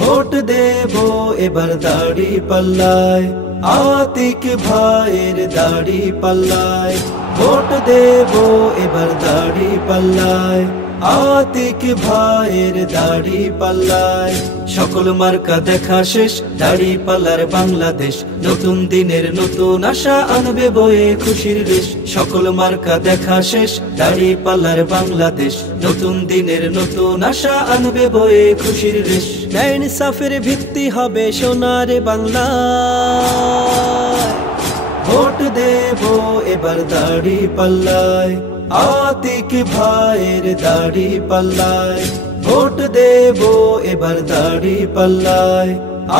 Vote দেব এবার দাড়ি পাল্লায়, আতিক ভাইয়ের দাড়ি পাল্লায়। ভোট দেব এবার দাড়ি পাল্লায়, আতিক ভাইয়ের দাড়ি পাল্লায়। সকল মার্কা দেখা শেষ, দাড়ি পাল্লার বাংলাদেশ নতুন দিনের নতুন আশা আনবে বয়ে খুশির রেশ। সকল মার্কা দেখা শেষ, দাড়ি পাল্লার বাংলাদেশ নতুন দিনের নতুন আশা আনবে বয়ে খুশির রেশ। ন্যায় ইনসাফের ভিত্তি হবে সোনার বাংলা, ভোট দেব এবার দাড়ি পাল্লায়, আতিক ভাইয়ের দাড়ি পাল্লায়। ভোট দেব এবার দাড়ি পাল্লায়,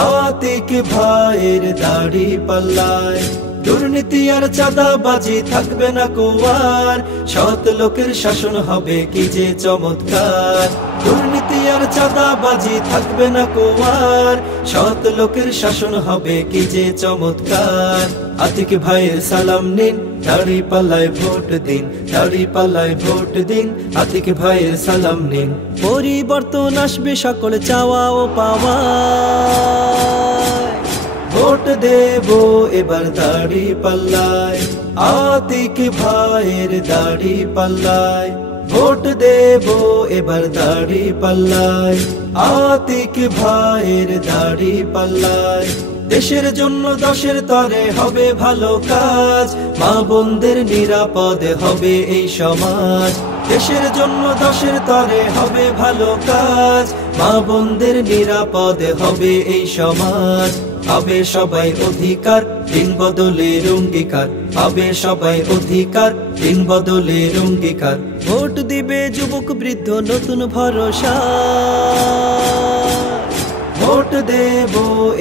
আতিক ভাইয়ের দাড়ি পাল্লায়। দুর্নীতি আর চাঁদাবাজি থাকবে না কোয়ার, সৎ লোকের শাসন হবে কি যে চমৎকার। দুর্নীতি আর চাঁদাবাজি থাকবে না কোয়ার, সৎ লোকের শাসন হবে কি যে চমৎকার। আতিক ভাইয়ের সালাম নিন, দাড়ি পাল্লায় ভোট দিন, দাড়ি পাল্লায় ভোট দিন। আতিক ভাইয়ের সালাম নিন, পরিবর্তন আসবে সকল চাওয়া ও পাওয়া। ভোট দেব এবার দাড়ি পাল্লায়, আতিক ভাইয়ের দাড়ি পাল্লায়। ভোট দেব এবার দাড়ি পাল্লায়, আতিক ভাইয়ের দাড়ি পাল্লায়। দেশের জন্য দশের তরে হবে ভালো কাজ, মা বোনদের নিরাপদে হবে এই সমাজ। দেশের জন্য দশের তরে হবে ভালো কাজ, মা বোনদের নিরাপদে হবে এই সমাজ। পাবে সবাই অধিকার, দিন বদলের অঙ্গীকার। পাবে সবাই অধিকার, দিন বদলের অঙ্গীকার। ভোট দিবে যুবক বৃদ্ধ নতুন ভরসা, ভোট দেব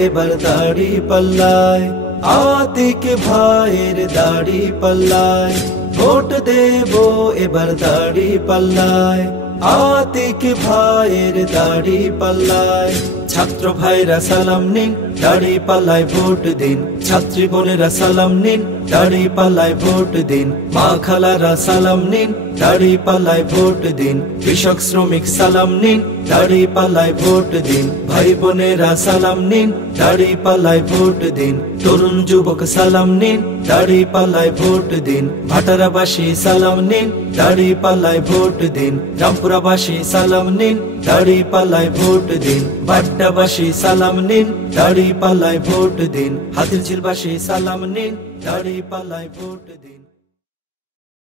এবার দাড়ি পাল্লায়, আতিক ভাইয়ের দাড়ি পাল্লায়। ভোট দেব এবার দাড়ি পাল্লায়, আতিক ভাইয়ের দাড়ি পাল্লায়। ছাত্র ভাইরা সালাম নিন, দাড়ি পাল্লায় ভোট দিন। ছাত্রী বোনেরা সালাম নিন, দাড়ি পাল্লায় ভোট দিন। মা খালারা সালাম নিন, দাড়ি পাল্লায় ভোট দিন। কৃষক শ্রমিক সালাম নিন, দাড়ি পাল্লায় ভোট দিন। ভাই বোনেরা সালাম নিন, দাড়ি পাল্লায় ভোট দিন। তরুণ যুবক সালাম নিন, দাড়ি পাল্লায় ভোট দিন। ভাটারাবাসী সালাম নিন, দাড়ি পাল্লায় ভোট দিন। রামপুরাবাসী সালাম নিন, দাড়ি পাল্লায় ভোট দিন। বাড্ডাবাসী সালাম নিন, দাড়ি পাল্লায় ভোট দিন। হাতিরঝিলবাসী সালাম নিন, দাড়ি পাল্লায় ভোট দিন।